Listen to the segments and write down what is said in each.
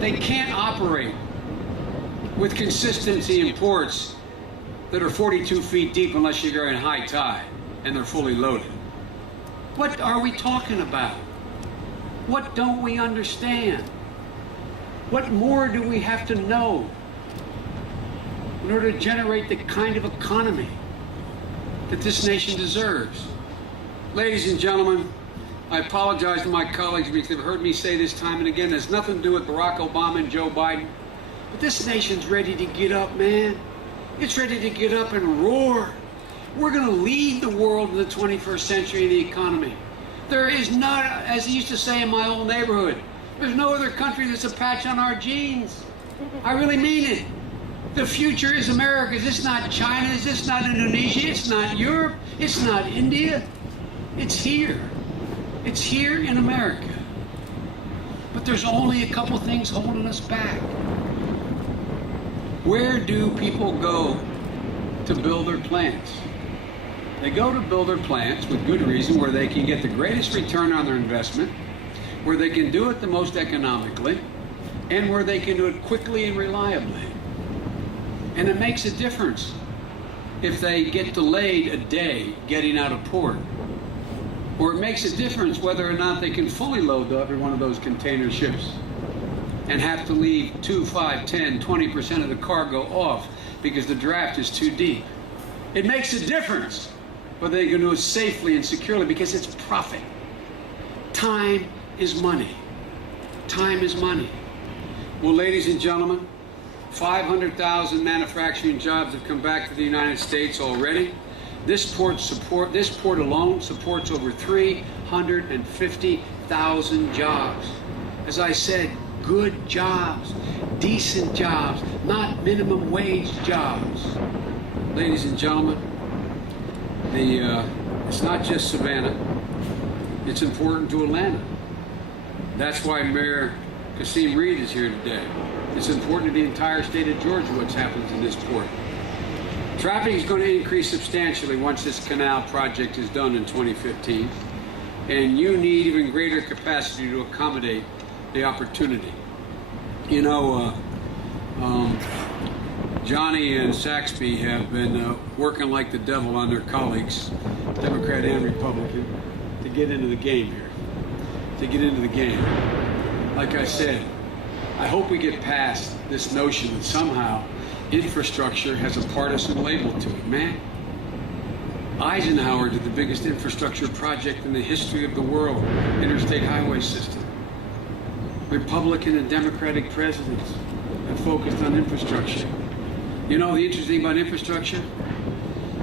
They can't operate with consistency in ports that are 42 feet deep unless you're in high tide and they're fully loaded. What are we talking about? What don't we understand? What more do we have to know in order to generate the kind of economy that this nation deserves? Ladies and gentlemen, I apologize to my colleagues because they've heard me say this time and again. There's nothing to do with Barack Obama and Joe Biden. But this nation's ready to get up, man. It's ready to get up and roar. We're going to lead the world in the 21st century in the economy. There is not, as they used to say in my old neighborhood, there's no other country that's a patch on our genes. I really mean it. The future is America. Is this not China? Is this not Indonesia? It's not Europe. It's not India. It's here. It's here in America. But there's only a couple things holding us back. Where do people go to build their plants? They go to build their plants with good reason, where they can get the greatest return on their investment, where they can do it the most economically, and where they can do it quickly and reliably. And it makes a difference if they get delayed a day getting out of port. Or it makes a difference whether or not they can fully load every one of those container ships and have to leave 2, 5, 10, 20% of the cargo off because the draft is too deep. It makes a difference whether they can do it safely and securely because it's profit. Time is money. Time is money. Well, ladies and gentlemen, 500,000 manufacturing jobs have come back to the United States already. This port alone supports over 350,000 jobs. As I said, good jobs, decent jobs, not minimum wage jobs. Ladies and gentlemen, it's not just Savannah, it's important to Atlanta. That's why Mayor Kasim Reed is here today. It's important to the entire state of Georgia what's happened in this port. Traffic is going to increase substantially once this canal project is done in 2015, and you need even greater capacity to accommodate the opportunity. You know, Johnny and Saxby have been working like the devil on their colleagues, Democrat and Republican, to get into the game here, to get into the game. Like I said, I hope we get past this notion that somehow infrastructure has a partisan label to it, man. Eisenhower did the biggest infrastructure project in the history of the world, interstate highway system. Republican and Democratic presidents have focused on infrastructure. You know the interesting thing about infrastructure?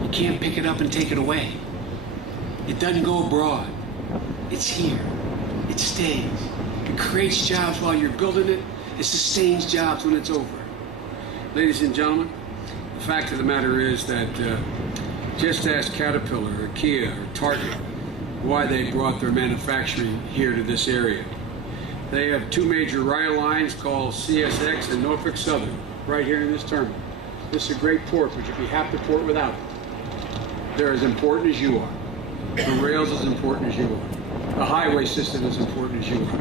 You can't pick it up and take it away. It doesn't go abroad. It's here. It stays. It creates jobs while you're building it. It sustains jobs when it's over. Ladies and gentlemen, the fact of the matter is that just ask Caterpillar or Kia or Target why they brought their manufacturing here to this area. They have two major rail lines called CSX and Norfolk Southern right here in this terminal. This is a great port, but you'd be half the port without it. They're as important as you are. The rails as important as you are. The highway system is as important as you are.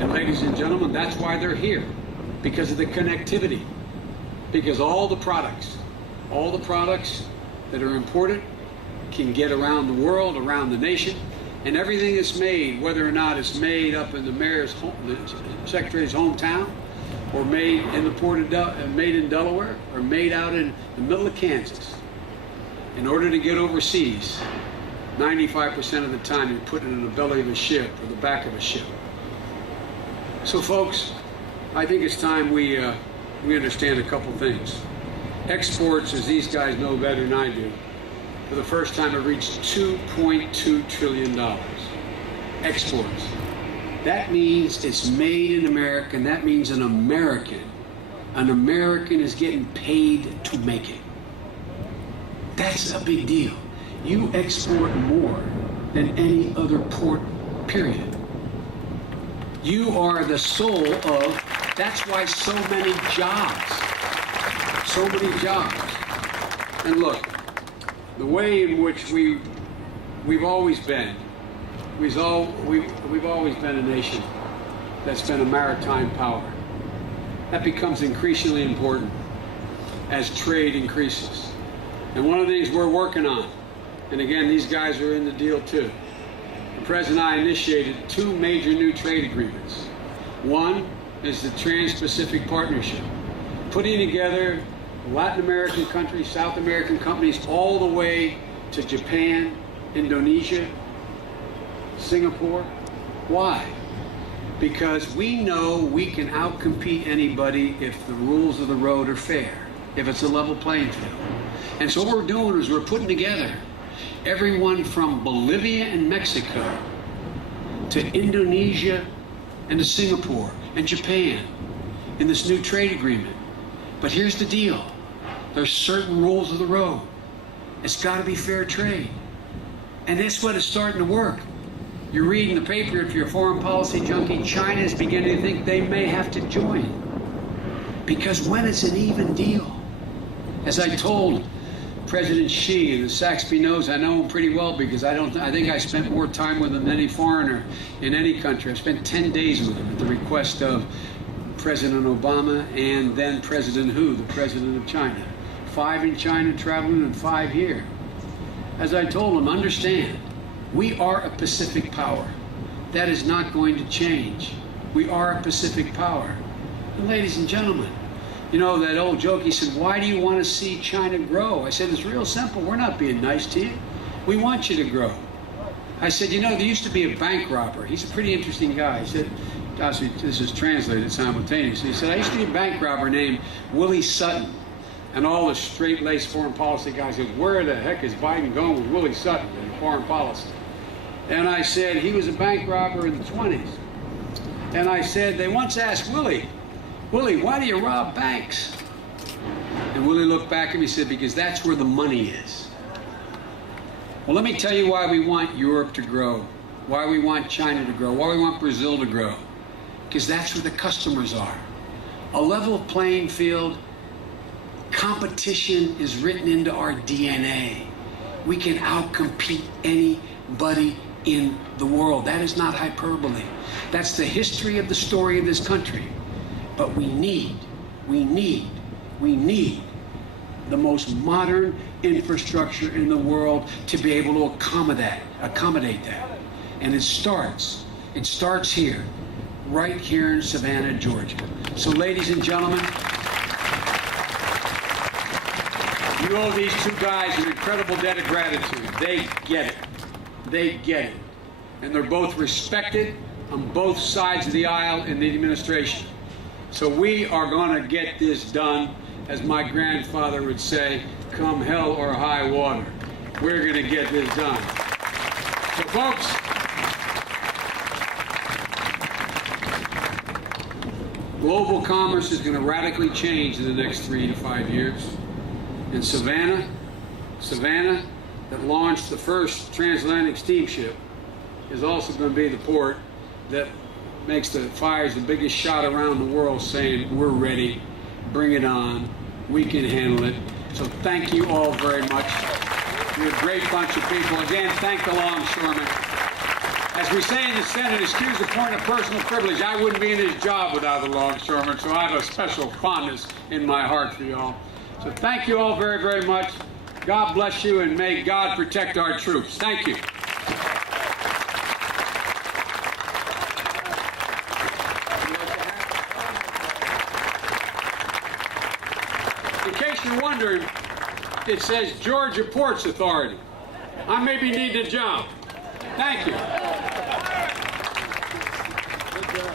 And ladies and gentlemen, that's why they're here, because of the connectivity. Because all the products that are imported can get around the world, around the nation, and everything that's made, whether or not it's made up in the mayor's home, the secretary's hometown, or made in the port of made in Delaware, or made out in the middle of Kansas, in order to get overseas, 95% of the time you're putting it in the belly of a ship or the back of a ship. So, folks, I think it's time we understand a couple things. Exports, as these guys know better than I do, for the first time have reached $2.2 trillion. Exports. That means it's made in America, and that means an American is getting paid to make it. That's a big deal. You export more than any other port, period. You are the soul of, that's why so many jobs. And look, the way in which we've always been a nation that's been a maritime power. that becomes increasingly important as trade increases. And one of the things we're working on, and again, these guys are in the deal too. The President and I initiated 2 major new trade agreements. One is the Trans-Pacific Partnership, putting together Latin American countries, South American companies, all the way to Japan, Indonesia, Singapore. Why? Because we know we can outcompete anybody if the rules of the road are fair, if it's a level playing field. And so what we're doing is we're putting together everyone from Bolivia and Mexico to Indonesia and to Singapore and Japan in this new trade agreement. But here's the deal. There's certain rules of the road. It's got to be fair trade. And that's what is starting to work. You're reading the paper, if you're a foreign policy junkie, China is beginning to think they may have to join. Because when it's an even deal, as I told President Xi, and Saxby knows I know him pretty well because I think I spent more time with him than any foreigner in any country. I spent 10 days with him at the request of President Obama and then President Hu, the president of China. 5 in China traveling and 5 here. As I told him, understand, we are a Pacific power. That is not going to change. We are a Pacific power. And ladies and gentlemen, you know that old joke, he said, why do you want to see China grow? I said, it's real simple. We're not being nice to you. We want you to grow. I said, you know, there used to be a bank robber. He's a pretty interesting guy. He said, obviously this is translated simultaneously. He said, I used to be a bank robber named Willie Sutton. And all the straight-laced foreign policy guys said, where the heck is Biden going with Willie Sutton in foreign policy? And I said, he was a bank robber in the 20s. And I said, they once asked Willie, why do you rob banks? And Willie looked back at me and said, because that's where the money is. Well, let me tell you why we want Europe to grow, why we want China to grow, why we want Brazil to grow. Because that's where the customers are. A level playing field, competition is written into our DNA. We can outcompete anybody in the world. That is not hyperbole. That's the history of the story of this country. But we need the most modern infrastructure in the world to be able to accommodate that. And it starts here, right here in Savannah, Georgia. So ladies and gentlemen, you owe these 2 guys an incredible debt of gratitude. They get it. They get it. And they're both respected on both sides of the aisle in the administration. So we are going to get this done, as my grandfather would say, come hell or high water. We're going to get this done. So folks, global commerce is going to radically change in the next 3 to 5 years. And Savannah, that launched the first transatlantic steamship, is also going to be the port that fires the biggest shot around the world, saying, we're ready, bring it on, we can handle it. So thank you all very much. You're a great bunch of people. Again, thank the longshoremen. As we say in the Senate, excuse the point of personal privilege, I wouldn't be in this job without the longshoremen, so I have a special fondness in my heart for you all. So thank you all very, very much. God bless you, and may God protect our troops. Thank you. In case you're wondering, it says Georgia Ports Authority. I maybe need to jump. Thank you. Good job.